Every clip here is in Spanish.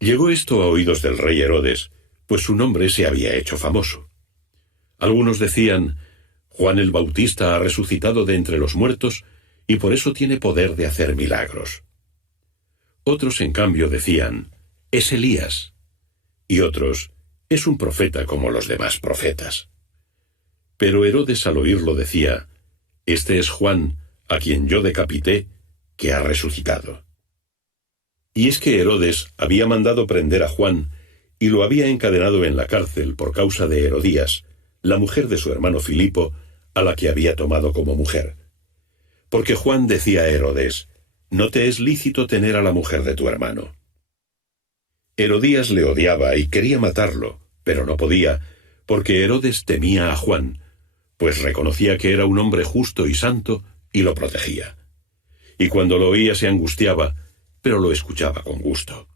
Llegó esto a oídos del rey Herodes, pues su nombre se había hecho famoso. Algunos decían: Juan el Bautista ha resucitado de entre los muertos y por eso tiene poder de hacer milagros. Otros, en cambio, decían: es Elías. Y otros: es un profeta como los demás profetas. Pero Herodes al oírlo decía: este es Juan, a quien yo decapité, que ha resucitado. Y es que Herodes había mandado prender a Juan y lo había encadenado en la cárcel por causa de Herodías, la mujer de su hermano Filipo, a la que había tomado como mujer. Porque Juan decía a Herodes: no te es lícito tener a la mujer de tu hermano. Herodías le odiaba y quería matarlo, pero no podía, porque Herodes temía a Juan, pues reconocía que era un hombre justo y santo y lo protegía. Y cuando lo oía se angustiaba, pero lo escuchaba con gusto.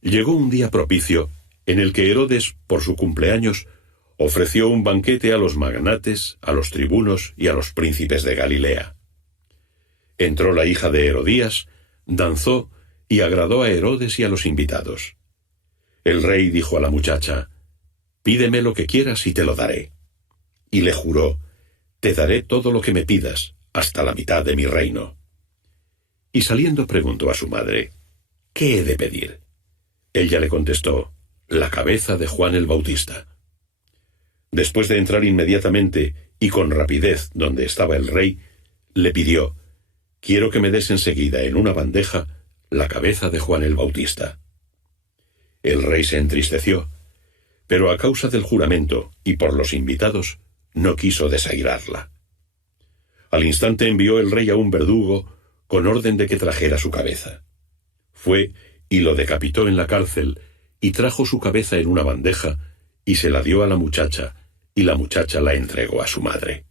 Llegó un día propicio en el que Herodes, por su cumpleaños, ofreció un banquete a los magnates, a los tribunos y a los príncipes de Galilea. Entró la hija de Herodías, danzó y agradó a Herodes y a los invitados. El rey dijo a la muchacha: pídeme lo que quieras y te lo daré. Y le juró: te daré todo lo que me pidas, hasta la mitad de mi reino. Y saliendo preguntó a su madre: ¿qué he de pedir? Ella le contestó: la cabeza de Juan el Bautista. Después de entrar inmediatamente y con rapidez donde estaba el rey, le pidió: quiero que me des enseguida en una bandeja la cabeza de Juan el Bautista. El rey se entristeció, pero a causa del juramento y por los invitados, no quiso desairarla. Al instante envió el rey a un verdugo con orden de que trajera su cabeza. Fue y lo decapitó en la cárcel, y trajo su cabeza en una bandeja, y se la dio a la muchacha, y la muchacha la entregó a su madre.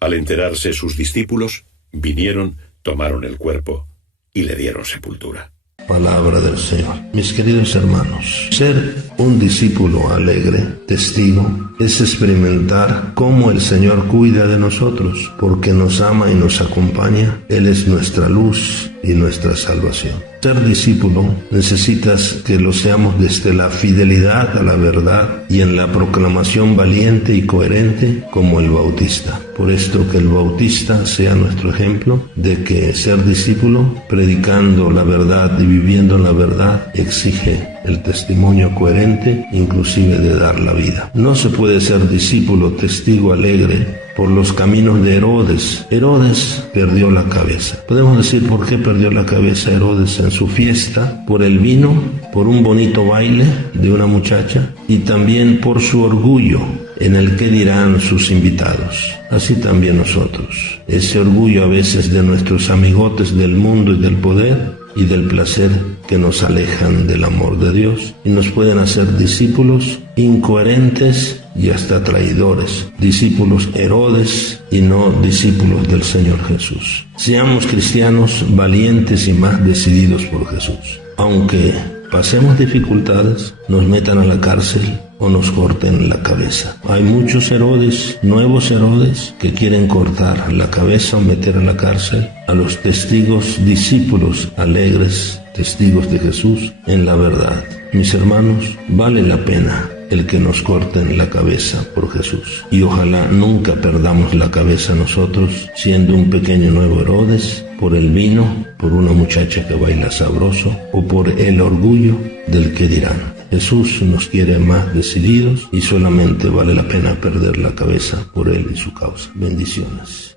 Al enterarse sus discípulos, vinieron, tomaron el cuerpo, y le dieron sepultura. Palabra del Señor. Mis queridos hermanos, ser un discípulo alegre, testigo, es experimentar cómo el Señor cuida de nosotros, porque nos ama y nos acompaña. Él es nuestra luz y nuestra salvación. Ser discípulo necesitas que lo seamos desde la fidelidad a la verdad y en la proclamación valiente y coherente como el Bautista. Por esto que el Bautista sea nuestro ejemplo de que ser discípulo, predicando la verdad y viviendo la verdad, exige el testimonio coherente, inclusive de dar la vida. No se puede ser discípulo, testigo alegre, por los caminos de Herodes. Herodes perdió la cabeza. Podemos decir por qué perdió la cabeza Herodes en su fiesta: por el vino, por un bonito baile de una muchacha y también por su orgullo en el que dirán sus invitados. Así también nosotros. Ese orgullo a veces de nuestros amigotes del mundo y del poder y del placer que nos alejan del amor de Dios y nos pueden hacer discípulos incoherentes y hasta traidores, discípulos Herodes y no discípulos del Señor Jesús. Seamos cristianos valientes y más decididos por Jesús. Aunque pasemos dificultades, nos metan a la cárcel o nos corten la cabeza. Hay muchos Herodes, nuevos Herodes, que quieren cortar la cabeza o meter a la cárcel a los testigos, discípulos alegres, testigos de Jesús en la verdad. Mis hermanos, vale la pena el que nos corten la cabeza por Jesús. Y ojalá nunca perdamos la cabeza nosotros, siendo un pequeño nuevo Herodes, por el vino, por una muchacha que baila sabroso, o por el orgullo del que dirán. Jesús nos quiere más decididos y solamente vale la pena perder la cabeza por Él y su causa. Bendiciones.